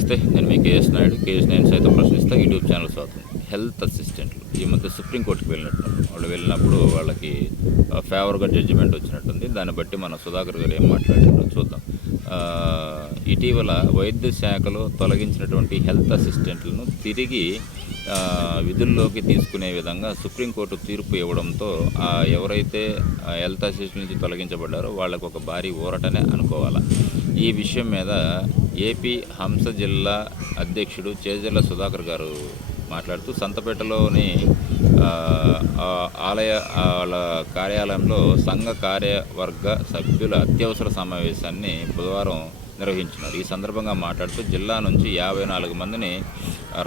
నమస్తే, నేను మీ KS Naidu. KS Naidu సైతం ప్రశ్నిస్తా యూట్యూబ్ ఛానల్ స్వాగతం. హెల్త్ అసిస్టెంట్లు ఈ మధ్య సుప్రీంకోర్టుకి వెళ్ళినట్టున్నారు. వాళ్ళు వెళ్ళినప్పుడు వాళ్ళకి ఫేవర్గా జడ్జిమెంట్ వచ్చినట్టుంది. దాన్ని బట్టి మన సుధాకర్ గారు ఏం మాట్లాడారో చూద్దాం. ఇటీవల వైద్య శాఖలో తొలగించినటువంటి హెల్త్ అసిస్టెంట్లను తిరిగి విధుల్లోకి తీసుకునే విధంగా సుప్రీంకోర్టు తీర్పు ఇవ్వడంతో ఎవరైతే హెల్త్ అసిస్టెంట్ నుంచి తొలగించబడ్డారో వాళ్ళకు ఒక భారీ ఊరటనే అనుకోవాలి. ఈ విషయం మీద ఏపీ హంస జిల్లా అధ్యక్షుడు చేజర్ల సుధాకర్ గారు మాట్లాడుతూ సంతపేటలోని వాళ్ళ కార్యాలయంలో సంఘ కార్యవర్గ సభ్యుల అత్యవసర సమావేశాన్ని బుధవారం నిర్వహించినారు. ఈ సందర్భంగా మాట్లాడుతూ జిల్లా నుంచి 54 మందిని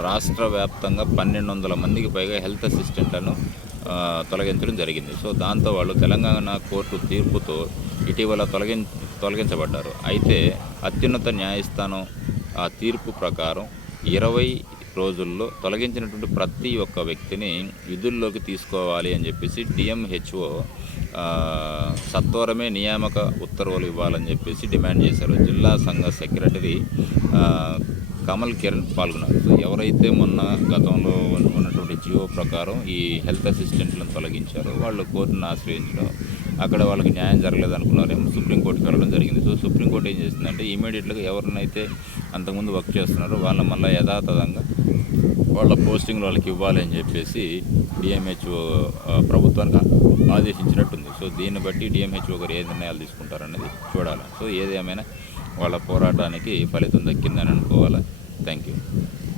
రాష్ట్ర వ్యాప్తంగా 1200 మందికి పైగా హెల్త్ అసిస్టెంట్లను తొలగించడం జరిగింది. సో దాంతో వాళ్ళు తెలంగాణ కోర్టు తీర్పుతో ఇటీవల తొలగించబడ్డారు. అయితే అత్యున్నత న్యాయస్థానం ఆ తీర్పు ప్రకారం 20 రోజుల్లో తొలగించినటువంటి ప్రతి ఒక్క వ్యక్తిని విధుల్లోకి తీసుకోవాలి అని చెప్పేసి డిఎంహెచ్ఓ సత్వరమే నియామక ఉత్తర్వులు ఇవ్వాలని చెప్పేసి డిమాండ్ చేశారు. జిల్లా సంఘ సెక్రటరీ కమల్ కిరణ్ పాల్గొన్నారు. సో ఎవరైతే మొన్న గతంలో ఉన్నటువంటి జియో ప్రకారం ఈ హెల్త్ అసిస్టెంట్లను తొలగించారో వాళ్ళు కోర్టును ఆశ్రయించడం, అక్కడ వాళ్ళకి న్యాయం జరగలేదు అనుకున్నారేమో సుప్రీంకోర్టుకి వెళ్ళడం జరిగింది. సో సుప్రీంకోర్టు ఏం చేసిందంటే ఇమీడియట్గా ఎవరినైతే అంతకుముందు వర్క్ చేస్తున్నారో వాళ్ళని మళ్ళీ యథాతథంగా వాళ్ళ పోస్టింగ్లు వాళ్ళకి ఇవ్వాలి అని చెప్పేసి డిఎంహెచ్ఓ ప్రభుత్వానికి ఆదేశించినట్టుంది. సో దీన్ని బట్టి డిఎంహెచ్ఓ గారు ఏ నిర్ణయాలు తీసుకుంటారనేది చూడాలి. సో ఏదేమైనా వాళ్ళ పోరాటానికి ఫలితం దక్కిందని అనుకోవాలి. Thank you.